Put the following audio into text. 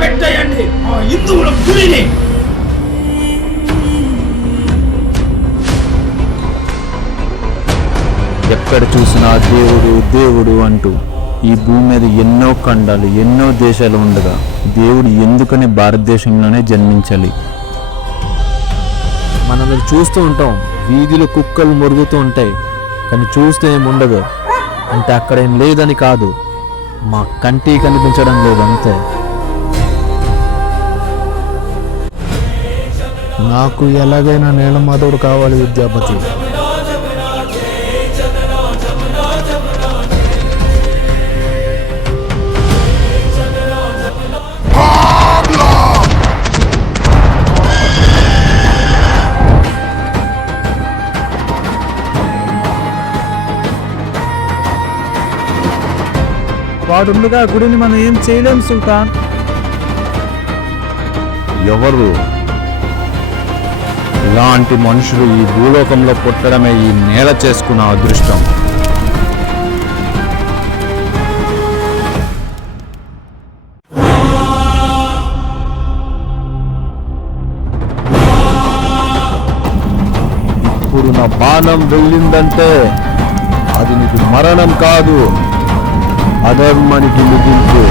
పెట్టేయండి ఆ హిందువుల గుడిని. ఎక్కడ చూసినా దేవుడు దేవుడు అంటూ ఈ భూమి మీద ఎన్నో ఖండాలు ఎన్నో దేశాలు ఉండగా దేవుడు ఎందుకని భారతదేశంలోనే జన్మించాలి? మనం చూస్తూ ఉంటాం, వీధిలో కుక్కలు మురుగుతూ ఉంటాయి, కానీ చూస్తే ఏముండదు. అంటే అక్కడ ఏం లేదని కాదు, మా కంటికి కనిపించడం లేదు అంతే. నాకు ఎలాగైనా నీలమాధవుడు కావాలి విద్యాపతి. వాడుండగా గుడిని మనం ఏం చేయలేం సుల్తాన్. ఎవరు? ఇలాంటి మనుషులు ఈ భూలోకంలో పుట్టడమే ఈ నేల చేసుకున్న అదృష్టం. ఇప్పుడు నా బాణం వెళ్ళిందంటే అది నీకు మరణం కాదు, అధర్మానికి ముగింపు.